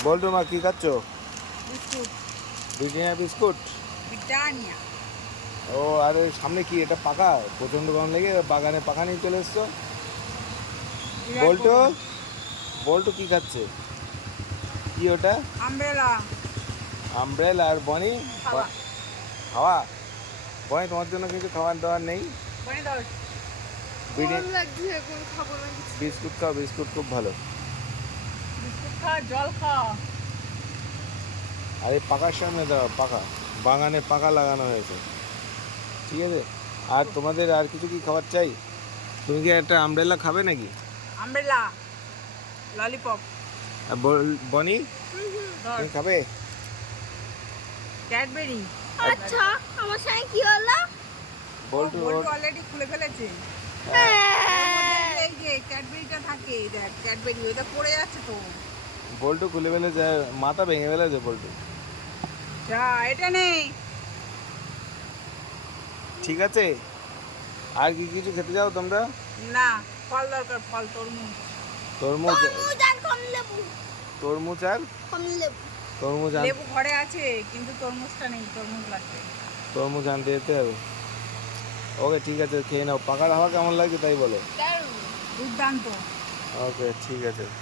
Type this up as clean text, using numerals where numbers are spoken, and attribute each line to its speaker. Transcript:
Speaker 1: বল্টু মা কি খাচ্ছ?
Speaker 2: বিস্কুট।
Speaker 1: Britannia biscuit.
Speaker 2: ব্রিটানিয়া।
Speaker 1: ও আর ওই সামনে কি এটা পাকা? প্রচণ্ড গরম লেগে বাগানে পাকা নিয়ে চলে এসছো।
Speaker 2: বিরাট
Speaker 1: বল্টু
Speaker 2: গরম।
Speaker 1: বল্টু কি খাচ্ছে? কি ওটা?
Speaker 2: আমব্রেলা।
Speaker 1: আমব্রেলা। আর বনি?
Speaker 2: খাওয়া।
Speaker 1: খাওয়া। বনি তোমার জন্য কিছু খাবার দাবার নেই?
Speaker 2: বনি দাও।
Speaker 1: বিরিয়ানি
Speaker 3: গরম লাগছে, এখন খাবো না কিছু।
Speaker 1: বিস্কুট খাও, বিস্কুট খুব ভালো।
Speaker 2: বিস্কুট খা, জল খা।
Speaker 1: আর এই পাকার সামনে দাও, পাকা বাগানে পাকা লাগানো হয়েছে, ঠিক আছে। আর তোমাদের আর কিছু কি খাবার চাই? তুমি কি একটা আমব্রেলা খাবে নাকি?
Speaker 2: আমব্রেলা। ললিপপ।
Speaker 1: আর বনি
Speaker 2: ধর।
Speaker 1: তুমি খাবে?
Speaker 2: ক্যাডবেরি।
Speaker 3: আচ্ছা, আমার সঙ্গে কি হলো?
Speaker 1: বল্টু
Speaker 2: বল্টু অলরেডি খুলে ফেলেছে।
Speaker 1: হ্যাঁ,
Speaker 2: এই যে ক্যাডবেরিটা থাকে, দেখ ক্যাডবেরি ওটা পড়ে যাচ্ছে তো।
Speaker 1: বল্টু খুলে ফেলে যায়, মাথা ভেঙে ফেলেছে বল্টু।
Speaker 2: যা, এটা নেই।
Speaker 1: ঠিক আছে। আর কি কিছু খেতে যাও তোমরা?
Speaker 2: না, ফল দরকার, ফল তরমুজ।
Speaker 1: তরমুজ।
Speaker 3: তরমুজ আর কমলেবু।
Speaker 1: তরমুজ আর
Speaker 3: কমলেবু।
Speaker 1: তরমুজ
Speaker 2: লেবু ঘরে আছে কিন্তু তরমুজটা নেই, তরমুজ লাগবে।
Speaker 1: তরমুজ আনতে যেতে হবে। ওকে ঠিক আছে, খেয়ে নাও। পাকার হাওয়া কেমন লাগছে তাই বলো।
Speaker 2: দুর্দান্ত।
Speaker 1: ওকে ঠিক আছে।